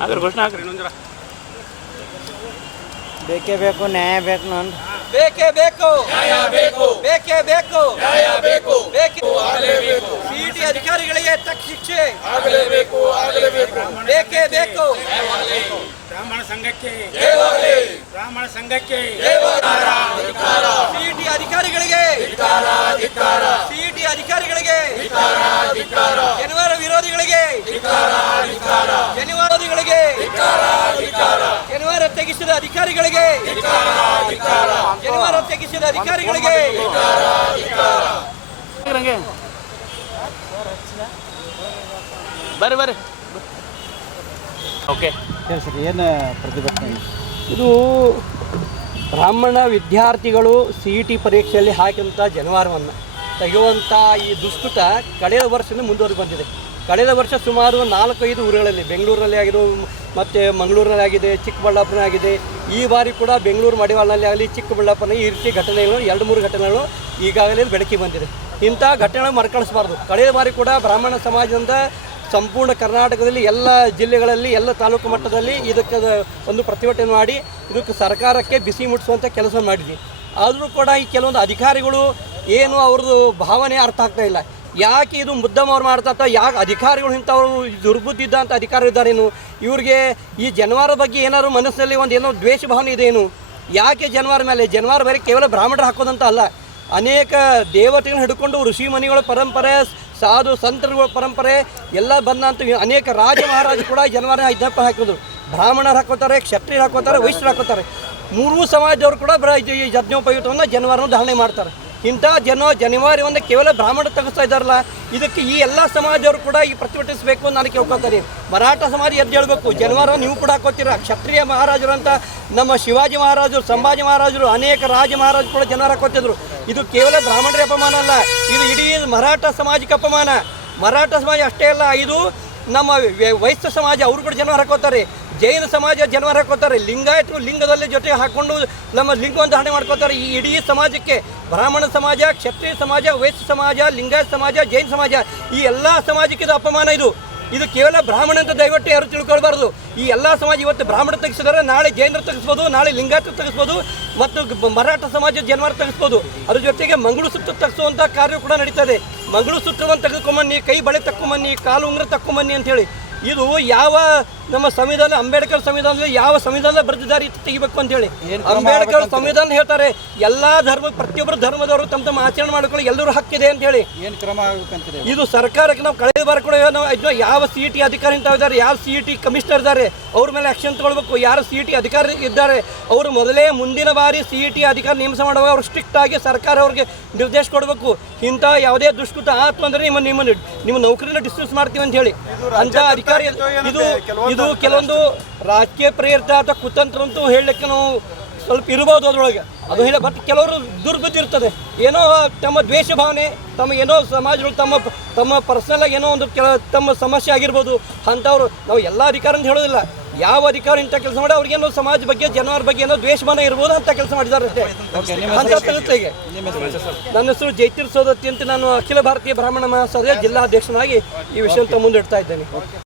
ಹಾಗಾದ್ರೆ ಘೋಷಣೆ ಹಾಕ್ರಿ ಇನ್ನೊಂದರ. ಬೇಕೇ ಬೇಕು, ನ್ಯಾಯ ಬೇಕು. ನಾನು ಬೇಕೇ ಬೇಕು, ನ್ಯಾಯ ಬೇಕು, ಬೇಕೇ ಬೇಕು, ನ್ಯಾಯ ಬೇಕು, ಬೇಕೇ ಆಗಲೇಬೇಕು. ಸಿಇಟಿ ಅಧಿಕಾರಿಗಳಿಗೆ ತಕ್ಕ ಶಿಕ್ಷೆ ಆಗಲೇಬೇಕು, ಆಗಲೇಬೇಕು, ಬೇಕೇ ಬೇಕು. ಬ್ರಾಹ್ಮಣ ಸಂಘಕ್ಕೆ ಜಯವಾಗಲಿ, ಬ್ರಾಹ್ಮಣ ಸಂಘಕ್ಕೆ ಸಿಇಟಿ ಅಧಿಕಾರಿಗಳಿಗೆ, ಸಿಇಟಿ ಅಧಿಕಾರಿಗಳಿಗೆ, ಶನಿವಾರ ವಿರೋಧಿಗಳಿಗೆ, ಶನಿವಾರದಿಗಳಿಗೆ, ಶನಿವಾರ ತೆಗೆಸಿದ ಅಧಿಕಾರಿಗಳಿಗೆ, ಶನಿವಾರ ತೆಗೆಸಿದ ಅಧಿಕಾರಿಗಳಿಗೆ ಬರ್ರಿ ಬರ್ರಿ. ಓಕೆ, ಸರಿ. ಏನು ಪ್ರತಿಭಟನೆ? ಇದು ಬ್ರಾಹ್ಮಣ ವಿದ್ಯಾರ್ಥಿಗಳು CET ಪರೀಕ್ಷೆಯಲ್ಲಿ ಹಾಕಿದಂಥ ಜನವಾರವನ್ನು ತೆಗೆಯುವಂಥ ಈ ದುಷ್ಕೃತ ಕಳೆದ ವರ್ಷದಿಂದ ಮುಂದುವರೆದು ಬಂದಿದೆ. ಕಳೆದ ವರ್ಷ ಸುಮಾರು 4-5 ಊರುಗಳಲ್ಲಿ, ಬೆಂಗಳೂರಲ್ಲಿ ಆಗಿರೋ ಮತ್ತು ಮಂಗಳೂರಲ್ಲಿ ಆಗಿದೆ, ಚಿಕ್ಕಬಳ್ಳಾಪುರ ಆಗಿದೆ. ಈ ಬಾರಿ ಕೂಡ ಬೆಂಗಳೂರು ಮಡಿವಾಳನಲ್ಲಿ ಆಗಲಿ, ಚಿಕ್ಕಬಳ್ಳಾಪುರ ಈ ರೀತಿ ಘಟನೆಗಳು 2-3 ಘಟನೆಗಳು ಈಗಾಗಲೇ ಬೆಳಕಿಗೆ ಬಂದಿದೆ. ಇಂಥ ಘಟನೆಗಳು ಮರುಕಳಿಸಬಾರ್ದು. ಕಳೆದ ಬಾರಿ ಕೂಡ ಬ್ರಾಹ್ಮಣ ಸಮಾಜದಿಂದ ಸಂಪೂರ್ಣ ಕರ್ನಾಟಕದಲ್ಲಿ ಎಲ್ಲ ಜಿಲ್ಲೆಗಳಲ್ಲಿ, ಎಲ್ಲ ತಾಲೂಕು ಮಟ್ಟದಲ್ಲಿ ಇದಕ್ಕೆ ಒಂದು ಪ್ರತಿಭಟನೆ ಮಾಡಿ ಇದಕ್ಕೆ ಸರ್ಕಾರಕ್ಕೆ ಬಿಸಿ ಮುಟ್ಟಿಸುವಂಥ ಕೆಲಸ ಮಾಡಿದ್ವಿ. ಆದರೂ ಕೂಡ ಈ ಕೆಲವೊಂದು ಅಧಿಕಾರಿಗಳು ಏನು ಅವ್ರದ್ದು ಭಾವನೆ ಅರ್ಥ ಆಗ್ತಾ ಇಲ್ಲ. ಯಾಕೆ ಇದು ಮುದ್ದಮ್ ಅವ್ರು ಮಾಡ್ತಾ, ಯಾಕೆ ಅಧಿಕಾರಿಗಳು ಇಂಥವ್ರು ದುರ್ಬುದ್ಧಿ ಇದ್ದಂಥ ಅಧಿಕಾರಿ ಇದ್ದಾರೇನು? ಇವ್ರಿಗೆ ಈ ಜನವಾರ ಬಗ್ಗೆ ಏನಾದ್ರು ಮನಸ್ಸಿನಲ್ಲಿ ಒಂದು ಏನೋ ದ್ವೇಷ ಭಾವನೆ ಇದೆಯೇನು? ಯಾಕೆ ಜನವಾರ ಮೇಲೆ? ಜನವಾರ ಬರೀ ಕೇವಲ ಬ್ರಾಹ್ಮಣರು ಹಾಕೋದಂತ ಅಲ್ಲ, ಅನೇಕ ದೇವತೆಗಳನ್ನ ಹಿಡ್ಕೊಂಡು ಋಷಿ ಮನಿಗಳ ಪರಂಪರೆ, ಸಾಧು ಸಂತರುಗಳ ಪರಂಪರೆ ಎಲ್ಲ ಬಂದಂಥ ಅನೇಕ ರಾಜ ಮಹಾರಾಜರು ಕೂಡ ಜನವಾರ ಇದಪ್ಪ ಹಾಕೋದು. ಬ್ರಾಹ್ಮಣರು ಹಾಕೋತಾರೆ, ಕ್ಷತ್ರಿಯರು ಹಾಕೋತಾರೆ, ವೈಶ್ಯರು ಹಾಕೋತಾರೆ. 3 ಸಮಾಜದವರು ಕೂಡ ಈ ಯಜ್ಞೋಪಯುಕ್ತವನ್ನು ಜನವಾರವನ್ನು ಧಾರಣೆ ಮಾಡ್ತಾರೆ. ಇಂಥ ಜನವಾರವನ್ನು ಕೇವಲ ಬ್ರಾಹ್ಮಣರು ತೆಗೆಸ್ತಾ ಇದ್ದಾರಲ್ಲ, ಇದಕ್ಕೆ ಈ ಎಲ್ಲ ಸಮಾಜದವರು ಕೂಡ ಈ ಪ್ರತಿಭಟಿಸಬೇಕು ಅಂತ ನಾನು ಕೇಳ್ಕೊತಾರೆ. ಮರಾಠ ಸಮಾಜ ಎದ್ದು ಹೇಳಬೇಕು, ಜನವಾರ ನೀವು ಕೂಡ ಹಾಕೋತೀರ. ಕ್ಷತ್ರಿಯ ಮಹಾರಾಜರು ಅಂತ ನಮ್ಮ ಶಿವಾಜಿ ಮಹಾರಾಜರು, ಸಂಭಾಜಿ ಮಹಾರಾಜರು, ಅನೇಕ ರಾಜ ಮಹಾರಾಜರು ಕೂಡ ಜನವಾರ ಹಾಕೋತಿದ್ರು. ಇದು ಕೇವಲ ಬ್ರಾಹ್ಮಣರ ಅಪಮಾನ ಅಲ್ಲ, ಇದು ಇಡೀ ಮರಾಠ ಸಮಾಜಕ್ಕೆ ಅಪಮಾನ. ಮರಾಠ ಸಮಾಜ ಅಷ್ಟೇ ಅಲ್ಲ, ಇದು ನಮ್ಮ ವೈಶ್ಯ ಸಮಾಜ ಅವರು ಕೂಡ ಜನವಾರ ಹಾಕೋತಾರೆ. ಜೈನ ಸಮಾಜ ಜನವಾರ ಹಾಕೋತಾರೆ. ಲಿಂಗಾಯತರು ಲಿಂಗದಲ್ಲಿ ಜೊತೆ ಹಾಕ್ಕೊಂಡು ನಮ್ಮ ಲಿಂಗವನ್ನು ಧಾರಣೆ ಮಾಡ್ಕೋತಾರೆ. ಈ ಇಡೀ ಸಮಾಜಕ್ಕೆ ಬ್ರಾಹ್ಮಣ ಸಮಾಜ, ಕ್ಷತ್ರಿಯ ಸಮಾಜ, ವೈಶ್ಯ ಸಮಾಜ, ಲಿಂಗಾಯತ ಸಮಾಜ, ಜೈನ ಸಮಾಜ, ಈ ಎಲ್ಲ ಸಮಾಜಕ್ಕೆ ಇದು ಅಪಮಾನ. ಇದು ಕೇವಲ ಬ್ರಾಹ್ಮಣ ಅಂತ ದಯವಿಟ್ಟು ಯಾರು ತಿಳ್ಕೊಳ್ಬಾರ್ದು. ಈ ಎಲ್ಲ ಸಮಾಜ ಇವತ್ತು ಬ್ರಾಹ್ಮಣ ತೆಗೆಸಿದರೆ ನಾಳೆ ಜೈನರು ತೆಗೆಸ್ಬೋದು, ನಾಳೆ ಲಿಂಗಾಯತರು ತೆಗೆಸ್ಬೋದು, ಮತ್ತು ಮರಾಠ ಸಮಾಜ ಜನವಾರ ತೆಗೆಸ್ಬೋದು. ಅದ್ರ ಜೊತೆಗೆ ಮಂಗಳಸೂತ್ರ ತೆಗೆಸುವಂಥ ಕಾರ್ಯ ಕೂಡ ನಡೀತದೆ. ಮಂಗಳಸೂತ್ರವನ್ನು ತೆಗೆದುಕೊಂಬನ್ನಿ, ಕೈ ಬಳೆ ತಕ್ಕೊಂಬನ್ನಿ, ಕಾಲು ಉಂಗುರ ತಕ್ಕೊಂಬನ್ನಿ ಅಂಥೇಳಿ. ಇದು ಯಾವ ನಮ್ಮ ಸಂವಿಧಾನ, ಅಂಬೇಡ್ಕರ್ ಸಂವಿಧಾನದಲ್ಲಿ ಯಾವ ಸಂವಿಧಾನ ಬರೆದಿದ್ದಾರೆ ಇದು ತೆಗಿಬೇಕು ಅಂತೇಳಿ. ಅಂಬೇಡ್ಕರ್ ಸಂವಿಧಾನ ಹೇಳ್ತಾರೆ ಎಲ್ಲ ಪ್ರತಿಯೊಬ್ಬರು ಧರ್ಮದವರು ತಮ್ಮ ಆಚರಣೆ ಮಾಡಿಕೊಳ್ಳಿ, ಎಲ್ಲರೂ ಹಕ್ಕಿದೆ ಅಂತ ಹೇಳಿ. ಏನು ಕ್ರಮ ಆಗಬೇಕಂತ ಇದು ಸರ್ಕಾರಕ್ಕೆ ನಾವು ಕಳೆದ ಬಾರಿ ಕೂಡ ನಾವು ಯಾವ CET ಅಧಿಕಾರಿ ಅಂತ ಇದ್ದಾರೆ, ಯಾವ CET ಕಮಿಷನರ್ ಇದ್ದಾರೆ, ಅವ್ರ ಮೇಲೆ ಆಕ್ಷನ್ ತಗೊಳ್ಬೇಕು. ಯಾರು CET ಅಧಿಕಾರಿ ಇದ್ದಾರೆ ಅವರು ಮೊದಲೇ ಮುಂದಿನ ಬಾರಿ CET ಅಧಿಕಾರಿ ನೇಮಕ ಮಾಡುವಾಗ ಅವರು ಸ್ಟ್ರಿಕ್ಟ್ ಆಗಿ ಸರ್ಕಾರ ಅವ್ರಿಗೆ ನಿರ್ದೇಶ ಕೊಡಬೇಕು. ಇಂಥ ಯಾವುದೇ ದುಷ್ಕೃತ ಆಯ್ತು ಅಂದರೆ ನಿಮ್ಮ ನೌಕರಿನ ಡಿಸ್ಮಿಸ್ ಮಾಡ್ತೀವಿ ಅಂತ ಹೇಳಿ ಅಂತ ಅಧಿಕಾರಿ. ಇದು ಕೆಲವೊಂದು ರಾಜಕೀಯ ಪ್ರೇರಿತ ಅಥವಾ ಕುತಂತ್ರ ಅಂತೂ ಹೇಳಲಿಕ್ಕೆ ನಾವು ಸ್ವಲ್ಪ ಇರ್ಬೋದು ಅದರೊಳಗೆ, ಅದು ಹೇಳ. ಬಟ್ ಕೆಲವರು ದುರ್ಬುದ್ಧಿ ಇರ್ತದೆ, ಏನೋ ತಮ್ಮ ದ್ವೇಷ ಭಾವನೆ, ತಮ್ಮ ಏನೋ ಸಮಾಜಗಳು ತಮ್ಮ ಪರ್ಸನಲ್ ಏನೋ ಒಂದು ತಮ್ಮ ಸಮಸ್ಯೆ ಆಗಿರ್ಬೋದು. ಅಂಥವ್ರು ನಾವು ಎಲ್ಲ ಅಧಿಕಾರ ಅಂತ ಹೇಳೋದಿಲ್ಲ. ಯಾವ ಅಧಿಕಾರಿ ಇಂಥ ಕೆಲಸ ಮಾಡಿ ಅವ್ರಿಗೇನೋ ಸಮಾಜ ಬಗ್ಗೆ, ಜನರ ಬಗ್ಗೆ ಏನೋ ದ್ವೇಷ ಭಾವನೆ ಇರ್ಬೋದು ಅಂತ ಕೆಲಸ ಮಾಡಿದ್ದಾರೆ ಅಷ್ಟೇ. ಈಗ ನನ್ನ ಹೆಸರು ಜೈತೀರ್ ಸೋದತ್ತಿ ಅಂತ, ನಾನು ಅಖಿಲ ಭಾರತೀಯ ಬ್ರಾಹ್ಮಣ ಮಹಾಸಭೆಯ ಜಿಲ್ಲಾಧ್ಯಕ್ಷನಾಗಿ ಈ ವಿಷಯ ಮುಂದಿಡ್ತಾ ಇದ್ದೇನೆ.